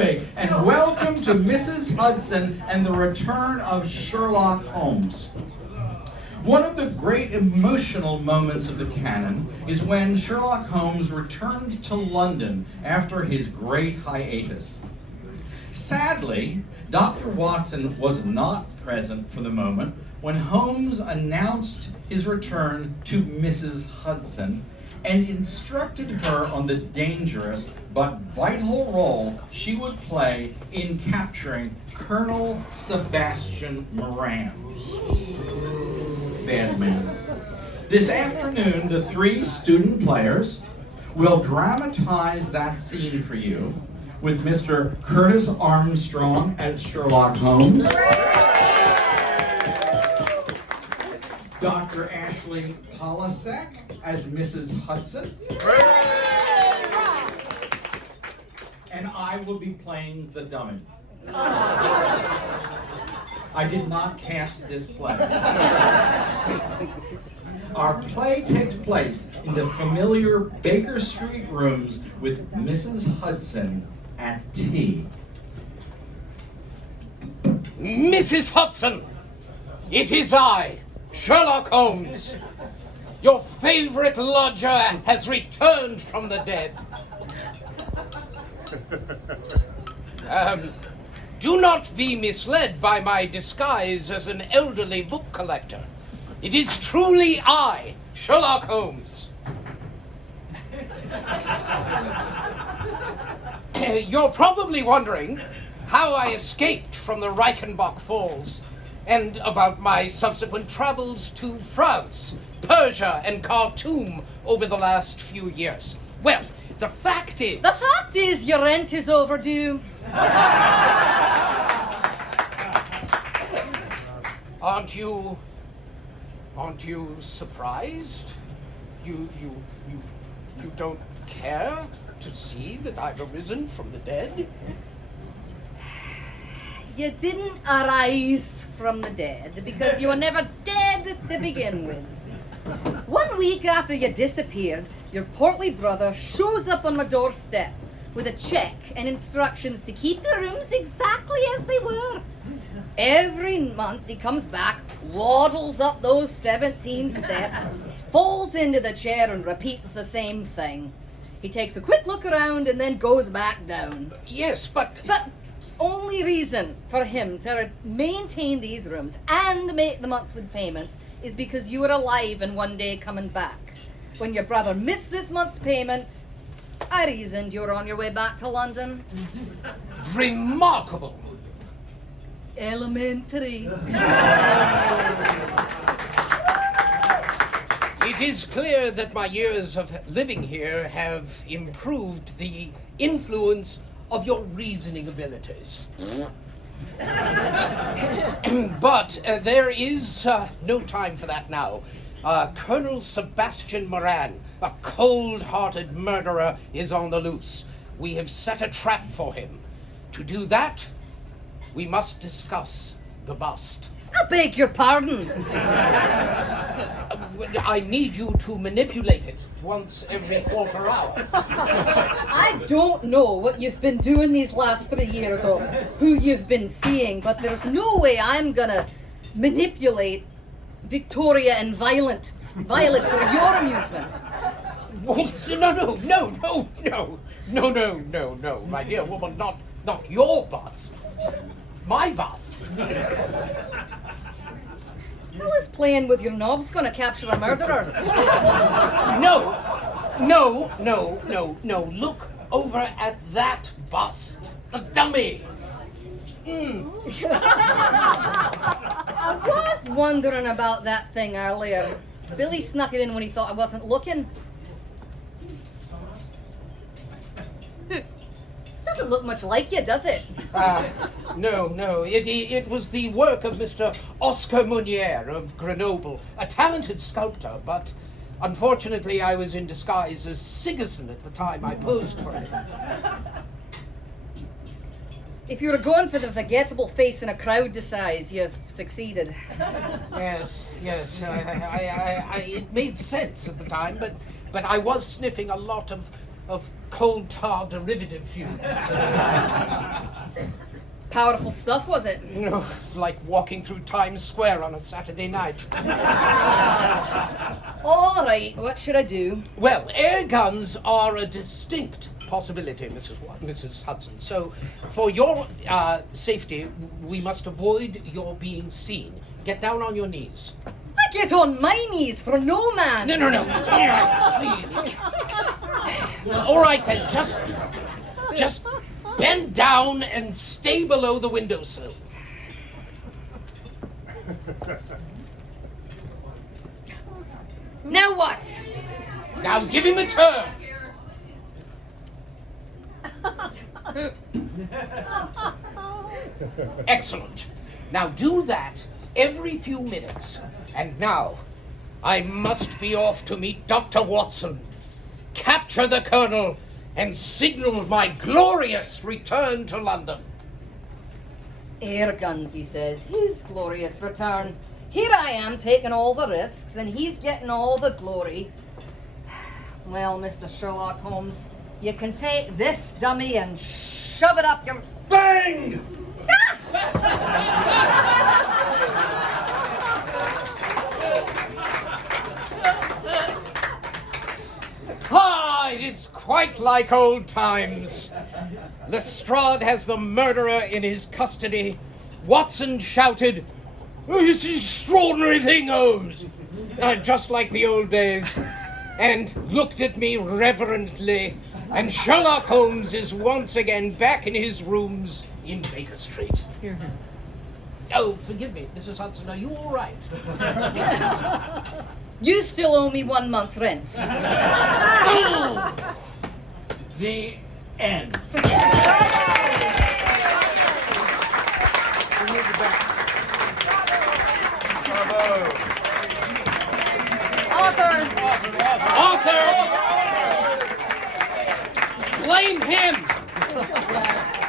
Ludwig, and welcome to Mrs. Hudson and the return of Sherlock Holmes. One of the great emotional moments of the canon is when Sherlock Holmes returned to London after his Great Hiatus. Sadly, Dr. Watson was not present for the moment when Holmes announced his return to Mrs. Hudson and instructed her on the dangerous but vital role she would play in capturing Colonel Sebastian Moran. Bad man. This afternoon, the three student players will dramatize that scene for you with Mr. Curtis Armstrong as Sherlock Holmes, Dr. Ashley Polasek as Mrs. Hudson, and I will be playing the dummy. I did not cast this play. Our play takes place in the familiar Baker Street rooms with Mrs. Hudson at tea. Mrs. Hudson, it is I, Sherlock Holmes. Your favorite lodger has returned from the dead. Do not be misled by my disguise as an elderly book collector. It is truly I, Sherlock Holmes. You're probably wondering how I escaped from the Reichenbach Falls and about my subsequent travels to France, Persia, and Khartoum over the last few years. Well, the fact is your rent is overdue. Aren't you surprised? You don't care to see that I've arisen from the dead? You didn't arise from the dead because you were never dead to begin with. 1 week after you disappeared, your portly brother shows up on my doorstep with a check and instructions to keep the rooms exactly as they were. Every month he comes back, waddles up those 17 steps, falls into the chair and repeats the same thing. He takes a quick look around and then goes back down. Yes, but only reason for him to maintain these rooms and make the monthly payments is because you were alive and one day coming back. When your brother missed this month's payment, I reasoned you were on your way back to London. Remarkable. Elementary. It is clear that my years of living here have improved the influence of your reasoning abilities. But there is no time for that now. Colonel Sebastian Moran, a cold-hearted murderer, is on the loose. We have set a trap for him. To do that, we must discuss the bust. I beg your pardon. I need you to manipulate it once every quarter hour. I don't know what you've been doing these last 3 years or who you've been seeing, but there's no way I'm gonna manipulate Victoria and Violet for your amusement. No, my dear woman, not your bust. My bust. How is playing with your knobs gonna capture a murderer? No. Look over at that bust. The dummy. I was wondering about that thing earlier. Billy snuck it in when he thought I wasn't looking. Doesn't look much like you, does it? No. It was the work of Mr. Oscar Munier of Grenoble, a talented sculptor, but unfortunately I was in disguise as Sigerson at the time I posed for him. If you were going for the forgettable face in a crowd to size, you've succeeded. Yes. It made sense at the time, but I was sniffing a lot of coal tar derivative fumes. Powerful stuff, was it? It's like walking through Times Square on a Saturday night. All right, what should I do? Well, air guns are a distinct possibility, Mrs. Hudson. So, for your safety, we must avoid your being seen. Get down on your knees. I get on my knees for no man. No. All right, please. All right, then. Just bend down and stay below the windowsill. Now what? Now give him a turn. Excellent. Now do that every few minutes. And now, I must be off to meet Dr. Watson, capture the Colonel, and signal my glorious return to London. Air guns, he says. His glorious return. Here I am taking all the risks, and he's getting all the glory. Well, Mr. Sherlock Holmes, you can take this dummy and shove it up your... Bang! It is quite like old times. Lestrade has the murderer in his custody. Watson shouted, "Oh, it's an extraordinary thing, Holmes," just like the old days, and looked at me reverently. And Sherlock Holmes is once again back in his rooms in Baker Street. Oh, forgive me, Mrs. Hudson, are you all right? You still owe me 1 month's rent. The end. Arthur! Blame him! Yeah.